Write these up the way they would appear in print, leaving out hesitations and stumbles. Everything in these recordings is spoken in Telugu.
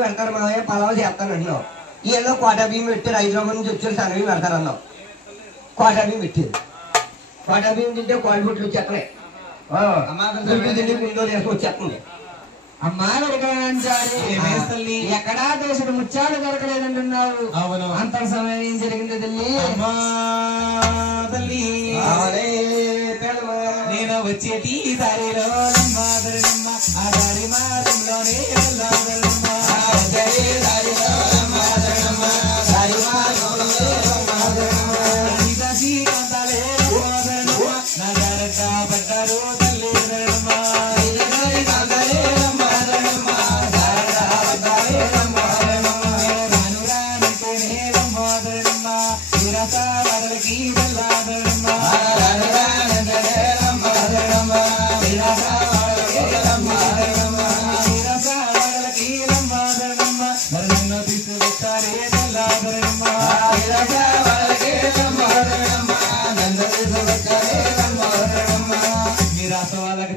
పెడతారు మామయ్య పలావు చేస్తాను అంటున్నావు ఈయనలో కోటా బియ్యం పెట్టారు హైదరాబాద్ నుంచి వచ్చారు సన్నవి పెడతారు అన్నావు కోటా బియ్యం పెట్టారు కోటా బియ్యం తింటే కోడి పుట్లు వచ్చేస్తున్నాయి తిండి ముందో వేసుకు వచ్చేస్తుంది అమ్మా దొరకలి ఎక్కడా దోషుడు ముత్యాలు దొరకలేదంటున్నావు అంత సమయం ఏం జరిగింది తల్లి తల్లి నేను వచ్చేటి దారిలో ఆ దారి మార్గంలోనే పడ్డారు తల్లి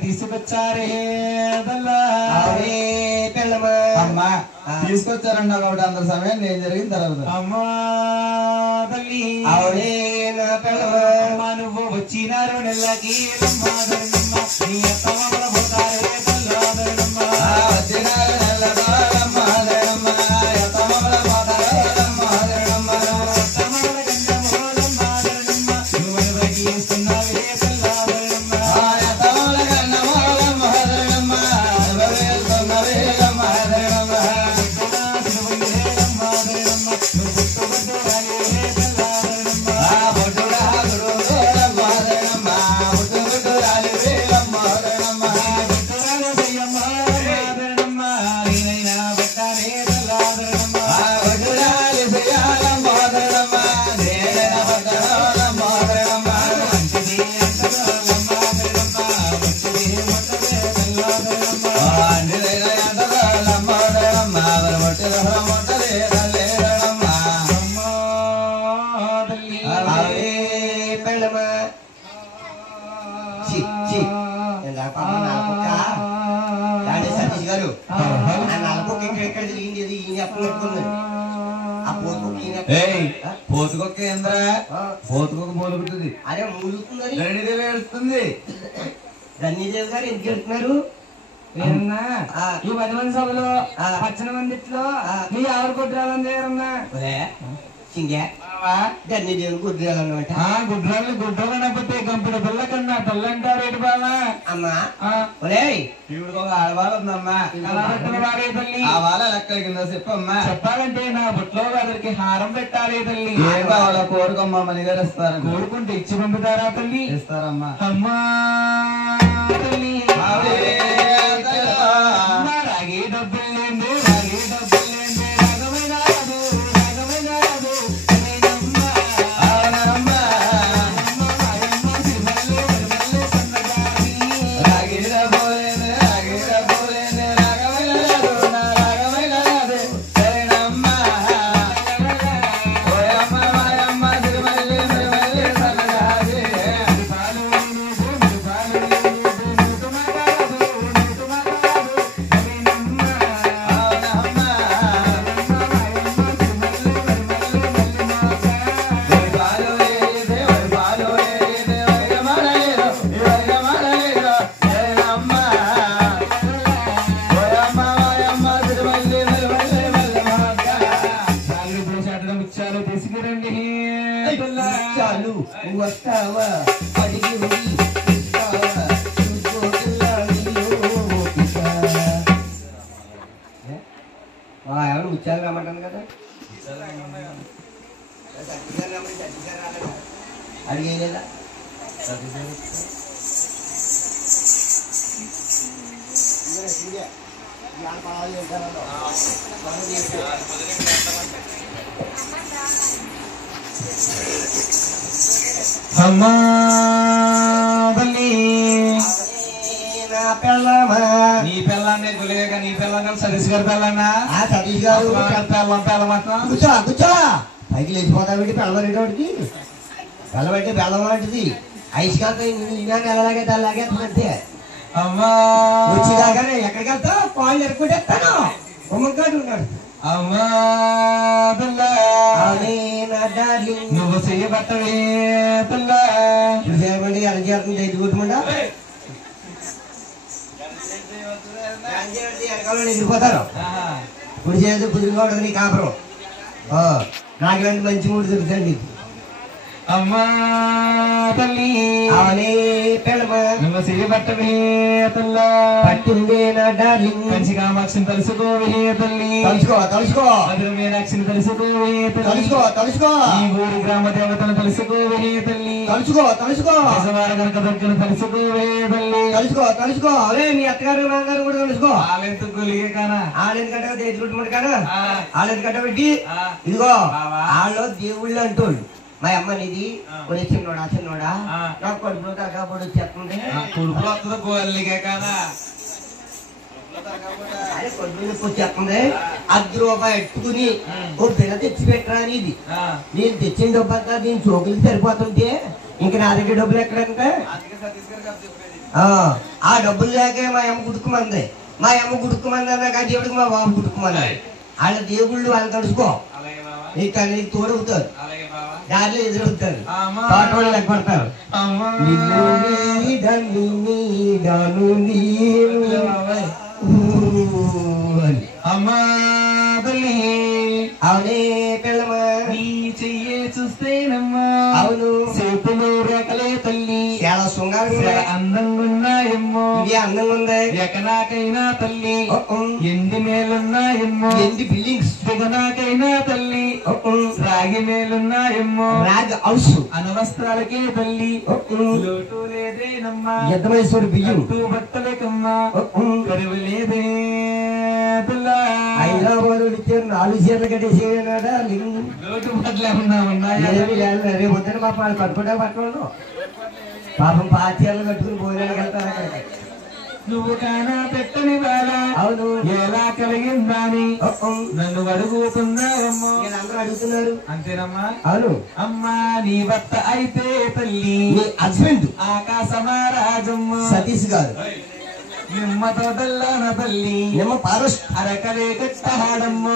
తీసుకొచ్చారే అమ్మా తీసుకొచ్చారన్నా కాబట్టి అంత సమయం నేను జరిగిన తర్వాత అమ్మా తల్లి ఆవిడే నా అమ్మా నువ్వు వచ్చినారు నెలకి నీ అత్తమ్మ పోతారే పోతుకొక్కేంద్ర పోతుకొక మూలుగుతుంది అరే మూలుగుతుంది రణిదేవి ఏడుస్తుంది రణిదేవి గారు ఎందుకు వెళ్తున్నారు ఈ 10 మంది సభలో పచ్చన మందిట్లో మీ ఎవరు కొట్టాలని సింగే ధన్యదేవుని గుడ్రాలన్నమాట గుడ్రాలనకపోతే గంపుల పిల్ల కన్నా తల్లంటారు ఏంటి బావా అమ్మా ఒరే ఈవిడికి ఒక ఆడవాళ్ళు ఉందమ్మా ఆ వాళ్ళ లెక్కల కింద చెప్పమ్మా చెప్పాలంటే నా బుట్లో వారికి హారం పెట్టాలి తల్లి ఏం కావాలో కోరుకోమ్మా మనిగారు ఇస్తారు కోరుకుంటే ఇచ్చి పంపుతారా తల్లి ఇస్తారమ్మా అమ్మా తల్లి ఇస్తావా అడిగి ఇస్తావా ఎవరు ఉచ్చారు రమ్మంటాను కదా అడిగేదా అమ్మా తల్లి నీ పిల్లాన్ని గులేగా నీ పిల్లని సతీష్ గారి పిల్లన్నా సతీష్ గారు పిల్లం కూర్చో కూర్చో పైకి లేచిపోతాబెట్టి పెళ్ళబడేటోడికి పెళ్ళబెట్టి బెల్లం లాంటిది ఐస్కాంతం ఎలాగే దానిలాగే అంతే అమ్మా వచ్చిదాకానే ఎక్కడికి వెళ్తా పాలు ఎరుకుంటేస్తాను ఉమ్మకాడు ఉన్నాడు అమ్మా నువ్వు చెయ్యబట్టవే పిల్ల చేయమండి ఎలా చేస్తుంది ఎది కొట్టుకుండా ఎగిరిపోతారు ఇప్పుడు చేయదు కుదురుగా ఉండదు నీ కాపురం నాకు ఇలాంటి మంచి మూడు దొరుకుతండి అమ్మా తల్లి అవనే పెళ్ళమా నువ్వు చెయ్యబట్టవే పిల్ల పట్టిందే నా డార్లింగ్ కంచి కామాక్షిని తలుసుకోవే తల్లి తలుసుకో తలుసుకో మధుర మీనాక్షిని తలుసుకోవే తల్లి తలుసుకో తలుసుకో ఈ ఊరి గ్రామ దేవతను తలుసుకోవే తల్లి తలుసుకో తలుసుకో నిజవాడ కనుక దగ్గర తలుసుకోవే తల్లి తలుసుకో తలుసుకో అవే మీ అత్తగారు నాన్నగారు కూడా తలుసుకో ఆలెంత గులిగే కానా ఆలెందు కట్ట ఎదురుకుంటు కానా ఆలెందు కట్ట పెట్టి ఇదిగో వాళ్ళు దేవుళ్ళు అంటోళ్ళు మా అమ్మనిది కొన్ని చిన్నోడా చిన్నోడా నాకు కడుపులో తగ్గప్పుడు చెప్తుంది కొడుకులు వస్తుంది గోలిగే కానా అదే కడుపులో చెప్తుంది ₹10 ఎట్టుకుని ఓ పిల్ల తెచ్చి పెట్టరా అనేది నేను తెచ్చిన డబ్బు అంతా దీని చోకులకి సరిపోతుంటే ఇంక నా దగ్గర డబ్బులు ఎక్కడంటే ఆ డబ్బులు లేకే మా అమ్మ గుడుకుమంది మా అమ్మ గుడుకుమంది అన్నా కానీ దేవుడికి మా బాబు గుడుకుమన్నాడు వాళ్ళ దేవుళ్ళు వాళ్ళు తడుచుకో నీకు తల్లికి తోడవుతారు దారిలో ఎదురవుతారు పాటలు లెక్కపడతారు అమ్మా తల్లి అవునే పిల్లమా నీ చెయ్యే చూస్తేనమ్మా అవును చేతులు రేఖలే తల్లి చాలా శృంగారంగా అందంగా ఉన్నాయమ్మో ఇది అందంగా ఉంది ఎకనాకైనా తల్లి ఎండి మేలున్నాయమ్మో ఎండి బిల్డింగ్స్ దిగనాకైనా తల్లి రాగి మేలున్నాయమ్మో రాగ్ హౌస్ అనవస్త్రాలకే తల్లి లోటు లేదేనమ్మా యజ్ఞమేశ్వరి బియ్యం బట్టలకమ్మా కరువు లేదే హైదరాబాద్ ఇచ్చారు 4 చీరలు కట్టేసేనాడా లోటు బట్టలు ఏమన్నా ఉన్నాయా రేపు వద్దని మా వాళ్ళు కట్టుకుంటా పట్టడం పాపం 5 చీరలు కట్టుకుని భోజనానికి వెళ్తారు అక్కడికి నువ్వు కానా పెట్టని బాల అవును ఎలా కలిగిందని నన్ను అడుగుతున్నావమ్మో అందరూ అడుగుతున్నారు అంతేనమ్మా అవును అమ్మా నీ భర్త అయితే తల్లి నీ హస్బెండ్ ఆకాశమారాజమ్మ సతీష్ గారు నిమ్మతో తెల్లన తల్లి నిమ్మ పారస్ట్ అరకలే కట్టహాడమ్మో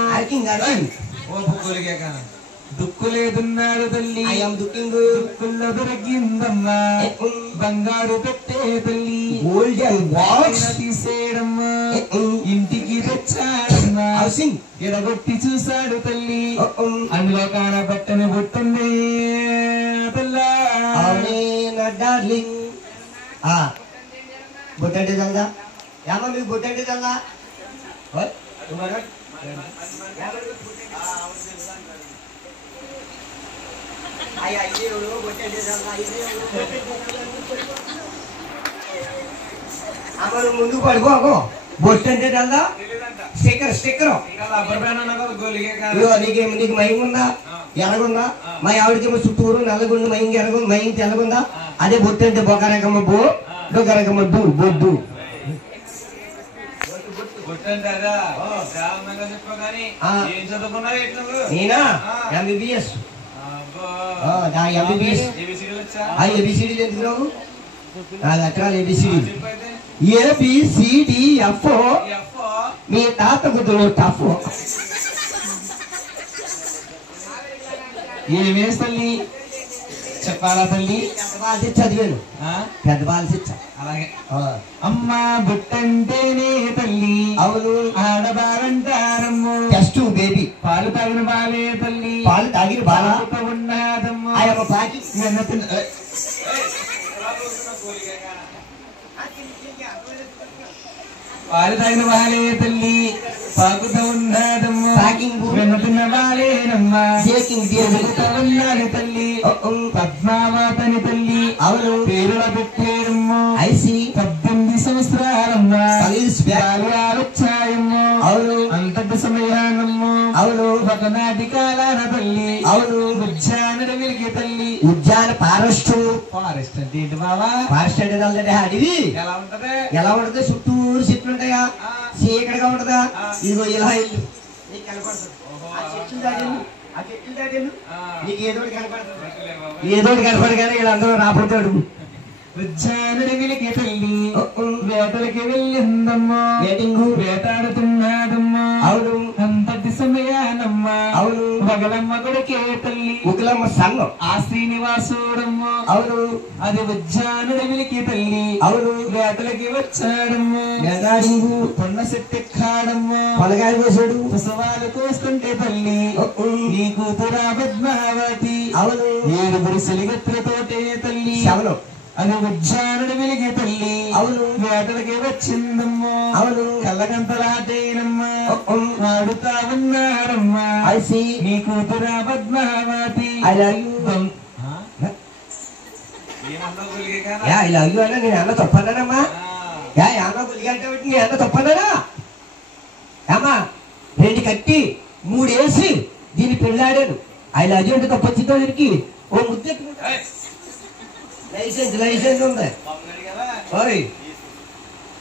ఓ బుక్కులిగే కాన దుక్కులేదున్నాడు తల్లి దుక్కుల్లో దొరికిందమ్మా బంగారు పెట్టే తల్లి తీసేయడమ్మా ఇంటికి తెచ్చాడమ్మా ఎడగొట్టి చూశాడు తల్లి అందులో కాన పట్టని బొట్టుంది తల్లా డార్లింగ్ బొట్టంటే చల్దా ఏమో మీకు బొట్టంటే చల్దా ముందుకు పడిపోకు బొట్టంటే చల్దా స్టిక్కర్ నీకు మయం ఉందా ఎలాగుందా మా ఆవిడకేమో చుట్టూరు నల్లగుండు మయింగ్ ఎలాగుంది మయింగ్ తెల్లగుందా అదే బొట్టంటే బొక్కరకమ్మ బో డొక్కరకమ్మ డు బొడ్డు నేనా ఎంబీబీఎస్ ఏబిసిడీలు ఎందుకు రావు 4 అక్షరాలు ఏబిసిడి ఏబిసిడిఎఫ్ మీ తాత గుర్తులో టఫ్ ఏమేస్ తల్లి చెప్పాలా తల్లి చదివాను పెద్ద బాల శిక్ష అలాగే అమ్మా బుట్టంటేనే తల్లి అవును ఆడబారంటారమ్మో టెస్ట్ బేబీ పాలు తాగిన బాలే తల్లి పాలు తాగిన బాల ఉన్నదమ్మో ఆయమ్మ పాకి పాలు తాగిన వాళ్ళే తల్లి పాకుతూ ఉన్నాదమ్మా వెనుతున్న వాళ్ళేనమ్మా ఉన్నాడు తల్లి పద్మావతని తల్లి అవును పేరుల పెట్టేరమ్మా 18 సంవత్సరాలమ్మా వచ్చాయమ్మా అవును అంతటి సమయానమ్మా అవును ఒకనాటి కాలాన తల్లి అవును ఉద్యాన వెలిగి తల్లి ఉద్యాన ఫారెస్ట్ అంటే ఏంటి బాబా? ఫారెస్ట్ అంటే అడివి ఎలా ఉంటది? ఎలా ఉంటది? చుట్టూరు చెట్లు ఉంటాయా, చీకటిగా ఉంటదా? ఇదిగో ఇలా ఇల్లు నీకు కనపడుతుంది. ఆ చెట్లు దాటెళ్ళు, ఆ చెట్లు దాటెళ్ళు, నీకు ఏదోటి కనపడుతుంది. ఏదోటి కనపడు కానీ వీళ్ళందరూ రాబోతాడు. ఉద్యానుడి వెలిగి తల్లి వేటలకి వెళ్ళిందమ్మా, వేటాడుతున్నాదమ్మా అవును అంతటి సమయానమ్మా అవును ఒకలమ్మ కొడుకే తల్లి ఒకలమ్మ సంఘం ఆ శ్రీనివాసుడమ్మా అవును అది ఉద్యానుడి వెలిగి తల్లి అవును వేటలకి వచ్చాడమ్మా వేటాడింగు కొండ చెట్టెక్కాడమ్మా పొలగాయలు కోసాడు పుసవాలు కోస్తుంటే తల్లి నీ కూతురా పద్మావతి అవును 7 సెలిగత్రతోటే తల్లి శవనం అది ఉద్యానుడి వెలిగి తల్లి అవును వేటలకి వచ్చిందమ్మా అవును కళ్ళగంతలాటేనమ్మా ఆడుతా ఉన్నారమ్మా నీ కూతురా పద్మావతి ఇలా అయ్యో అన్న నేను అన్న తప్పన్నానమ్మా అన్న గులిగంటే నీ అన్న తప్పన్నానా అమ్మా 2 కట్టి 3 వేసి దీన్ని పెళ్ళాడాను ఆయన అజీ అంటే తప్పొచ్చిందో దీనికి ఓ ముద్దెట్టుకుంటా లైసెన్స్ ఉంది ఓయ్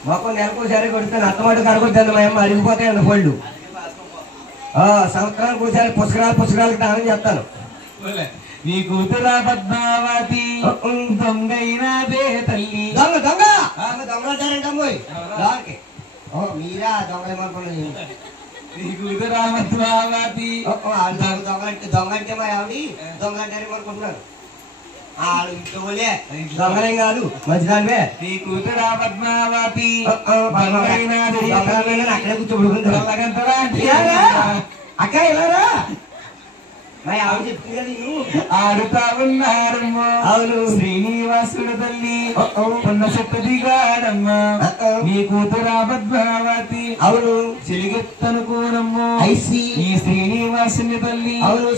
మాకు నెలకోసారి కొడుతాను అత్తమాట కడుకొద్దాను మా అమ్మ అరిగిపోతాయి పళ్ళు సంవత్సరానికి ఒకసారి పుస్తకాలకు దానం చేస్తాను నీ కూతురా పద్మావతి దొంగైనాదే తల్లి దొంగ దొంగ దొంగ అంటారంటమ్మోయ్ మీరా దొంగలేమనుకున్నది నీ కూతురా పద్మావతి దొంగ అంటే మా ఆవిడ దొంగ అంటారు అనుకుంటున్నారు దొంగలేం కాదు మంచిదానివే నీ కూతురా పద్మావతి అక్కడే కూర్చోబడుకుంటా అక్క ఇలారా మరి ఆవిడ చెప్తుంది కదా నువ్వు ఆడుతా ఉన్నారమ్మా అవును శ్రీనివాసుడు తల్లి ఉన్న చెట్టు దిగాడమ్మా నీ కూతురా పద్మావతి అవును చెలిగెత్తనుకోనమ్మా ఈ శ్రీనివాసుని తల్లి అవును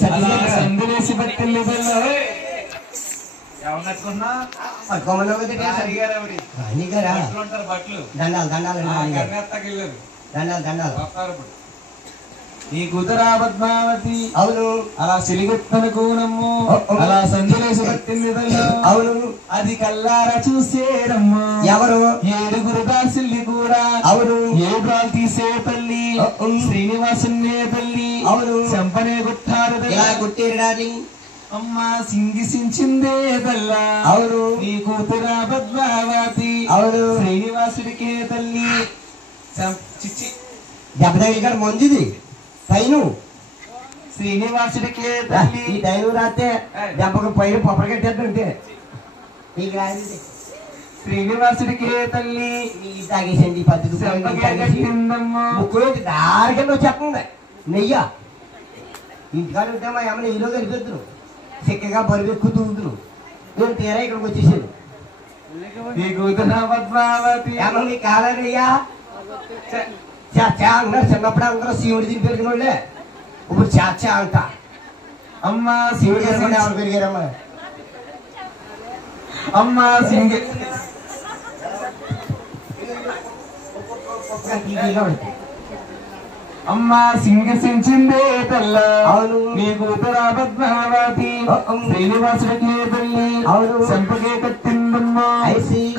సందులేసి పట్టిల్లి తల్లి నీ కూతురా పద్మావతి అవును అలా సిలిగెత్తనుకోనమ్ము అలా సందులేసి పట్టింది తల్లి అవును అది కల్లారా చూసేరమ్మా ఎవరు 7 దాసిల్లి కూడా అవును 7 తీసే తల్లి శ్రీనివాసున్నే తల్లి అవును చెంపనే కొట్టారు కొట్టేరు అమ్మా సింగిసించిందే తల్లా అవును నీ కూతురా పద్మావతి అవును శ్రీనివాసుడికే తల్లి చిచ్చి దెబ్బ తగిలికాడ మంచిది పైను శ్రీనివాసుడికే తల్లి ఈ టైను రాస్తే దెబ్బకు పైన పొప్పలు కట్టేద్దంటే నీకు రాదు శ్రీనివాసుడికే తల్లి తాగేసండి ఈ పద్ధతి ముక్కులో దారి కింద వచ్చేస్తుంది నెయ్య ఇంటికాడ ఉంటే మా అమ్మ నెయ్యిలో కలిపేద్దును చక్కగా బరువు ఎక్కువ తూగుతును నేను తీరా ఇక్కడికి వచ్చేసాను నీ కూతురా పద్మావతి ఏమో నీ కాలనయ్యా చాచా అన్నారు చిన్నప్పుడు అందరూ శివుడు తిని పెరిగిన వాళ్ళే ఇప్పుడు చాచా అంట అమ్మా శివుడు తినకుండా ఎవరు పెరిగారమ్మా అమ్మా సింగి అమ్మా సింగించిందే తల్ల అవును నీ కూతురా పద్మావతి శ్రీనివాసుడికి తల్లి అవును సంపగే కట్టిందమ్మా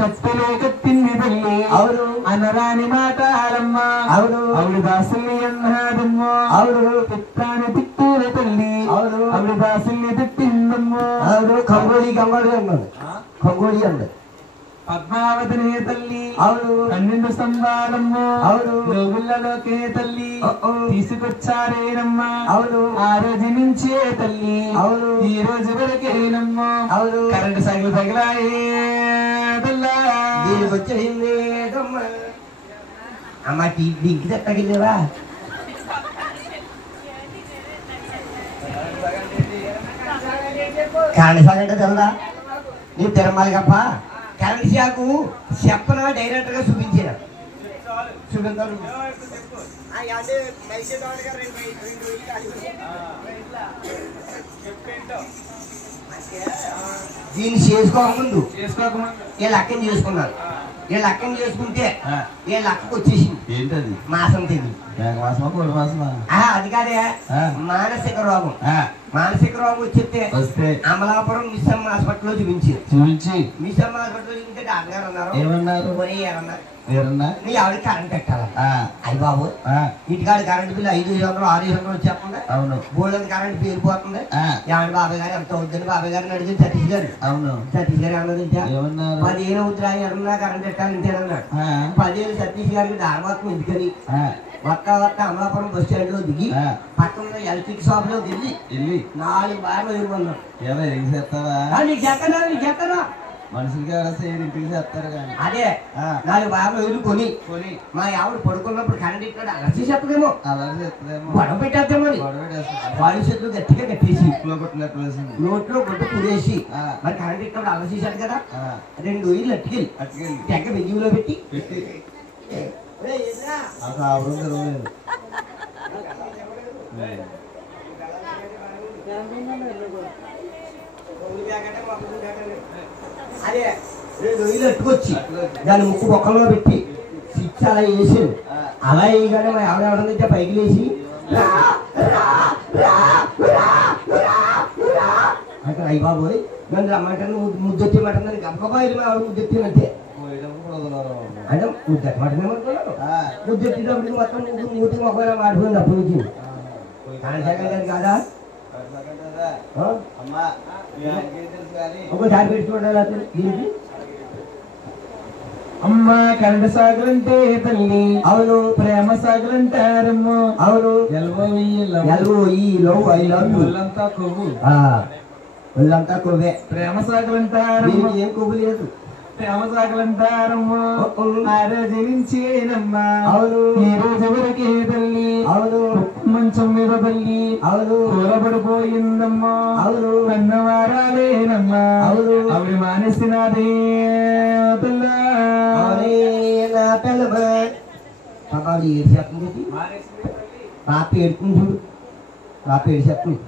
కట్టెలే కట్టింది తల్లి అవును అనరాని మాటాలమ్మా అవును ఆవిడ దాసుల్ని అన్నాదమ్మా అవును తిట్టాని తిట్టూల తల్లి అవును ఆవిడ దాసుల్ని తిట్టిందమ్మా అవును కంగోడి అన్నాడు కంగోడి అన్నాడు పద్మావతిని తల్లి అవును 12 స్తంభాలమ్మా అవును లోగుళ్ళలోకే తల్లి తీసుకొచ్చారేనమ్మా అవును ఆ రోజు నుంచే తల్లి అవును ఈ రోజు వరకేనమ్మా అవును కరెంటు సైకిల్ తగిలాయే దీనికి వచ్చేసింది అమ్మ డింకి తగ్గలేవా కాండ సాగంటే తెలదా నీ తిరుమల గప్ప కరెంట్ షాకు చెప్పన డైరెక్ట్ గా చూపించారు. దీన్ని చేసుకోకముందు వీళ్ళు అక్కని చేసుకున్నారు. వీళ్ళు అక్కని చేసుకుంటే వీళ్ళ అక్కకు వచ్చేసింది. ఏంటది? మాసం తెలియదు. అది కాదే మానసిక రోగం. మానసిక రోగం వచ్చేస్తే అమలాపురం మిస్సమ్మ హాస్పిటల్లో చూపించి మిస్సమ్మ హాస్పిటల్లో చూపించే డాక్టర్ గారు అన్నారు, ఏమన్నారు? నీ ఆవిడ కరెంట్ పెట్టాలి. అయ్యి బాబు ఇంటికాడ కరెంట్ బిల్లు 500 600 వచ్చేస్తుంది. అవును. బోళ్ళకి కరెంట్ పేరిపోతుంది. ఆవిడ బాబాయ్ గారు ఎంత అవుతుంది బాబాయ్ గారిని అడిగింది సతీష్ గారు. అవును. సతీష్ గారు ఏమన్నది? 10,000 అవుతురా ఎవరన్నా కరెంట్ పెట్టాలి ఇంతేనన్నాడు. 10,000 సతీష్ గారికి దారిపోతుంది. ఎందుకని వక్క అమలాపురం బస్ స్టాండ్ లో దిగి పక్కన ఎలక్ట్రిక్ షాప్ లో దిగి 4 బార్లు ఎదుర్కొన్నాం. నీకు చెప్తానా మనుషులకి ఇంటికి చెప్తారు కానీ అదే 4 బార్లు ఎదుర్కొని మా ఆవిడ పడుకున్నప్పుడు కరెంట్ ఇక్కడ అలర్జీ చెప్పదేమో గొడవ పెట్టేద్దామో వాడి చేతులు గట్టిగా కట్టేసి నోట్లో గుడ్డ పుడేసి మరి కరెంట్ ఇక్కడ అలర్జీ చెప్పదు కదా 2 ఇల్లు అట్టుకెళ్ళి తెగ బియ్యంలో పెట్టి అదే 2 ఇల్లు అట్టుకొచ్చి దాని ముక్కు బొక్కల్లో పెట్టి స్విచ్ అలా వేసి అలా వేయగానే మా ఆవిడ ఎవడంటే పైకి లేచి అంటే అయ్యి బాబోయ్ నన్ను రమ్మంటాను ముద్దెత్తిమంటాను గబగబా వెళ్ళి మా ఆవిడ ముద్దెత్తినంటే అంటే ముద్దెట్టమంటానేమనుకున్నాను. ముద్దెట్టినప్పటికి మొత్తం మూతి మొక్కలు మాడిపోయింది. అప్పటి నుంచి కాదు కాదా ఒకసారి పెట్టి చూడాలి అతను దీనికి. అమ్మ కరెంట్ సాగులంటే తల్లి అవును, ప్రేమ సాగులంటారమ్మో అవును, ఒళ్ళంతా కొవ్వు ఒళ్ళంతా కొవ్వే. ప్రేమ సాగులంటారు ఏం కొవ్వు లేదు. ప్రేమ సాగులంటారమ్మో ఆ రోజు నుంచేనమ్మా అవును, ఈ రోజు వరకే తల్లి అవును, మంచం మీద తల్లి అవును కూలబడిపోయిందమ్మా అవును, అన్నవారాలేనమ్మా అవును, ఆవిడ మానేసినదే పాప ఏడు చెప్తుంది పాప ఏడుతుంది చూడు పాప ఏడు చెప్తుంది.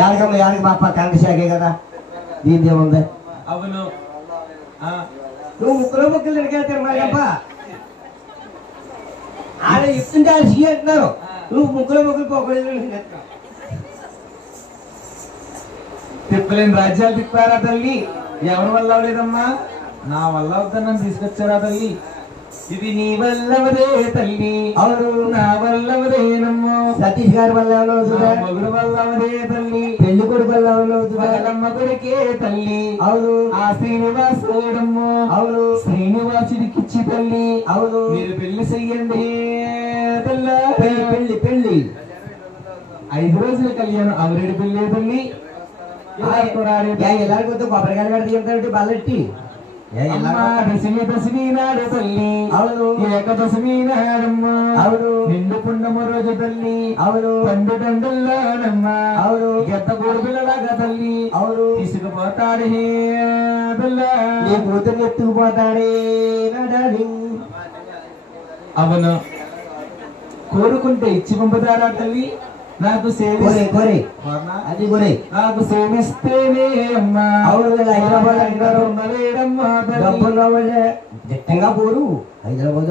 ఏడకమ్మ ఏడక పాప కరెంట్ షాకే కదా దీని ఏముంది. అవును నువ్వు ముక్కలు అడిగేస్తారు మాయప్ప ఆడ చెప్తుంటే వాళ్ళు సీ అంటున్నారు, నువ్వు ముక్కలు పోకలేదు. తిప్పలేని రాజ్యాలు తిప్పారా తల్లి, ఎవరి వల్ల అవ్వలేదమ్మా, నా వల్ల అవుతానని తీసుకొచ్చారా తల్లి. ఇది నీ వల్లవదే తల్లి అవును, నా వల్లవదేనమ్మో, సతీష్ గారి వల్ల మొగుడు వల్లవదే తల్లి, పెళ్లి కొడుకు వల్ల అవుతుందమ్మ కొడుకే తల్లి అవును, ఆ శ్రీనివాసుడమ్మో అవును, శ్రీనివాసుడికిచ్చి తల్లి అవును, మీరు పెళ్లి చెయ్యండి తల్ల. పెళ్లి పెళ్లి 5 రోజుల కళ్యాణం ఆవిరేడు పెళ్లి తల్లి. ఎలాగొద్దు కొబ్బరికాయలు కడితే చెప్తాడు బల్లెట్టి దశమి నాడు తల్లి అవును, ఏకదశమి నాడమ్మ అవును, నిండు పుణ్యము రోజు తల్లి అవును, పండు దండల్లోనమ్మ అవును, గెత్త గోడుపిల్లలాగా తల్లి అవును, తీసుకుపోతాడే నీ కూతురు ఎత్తుకుపోతాడే అవును. కోరుకుంటే ఇచ్చి పంపుతారా తల్లి, నాకు అది కొరే నాకు సేమిస్తేనే అమ్మా అవును. హైదరాబాద్ అంటారు దిట్టంగా పోరు హైదరాబాద్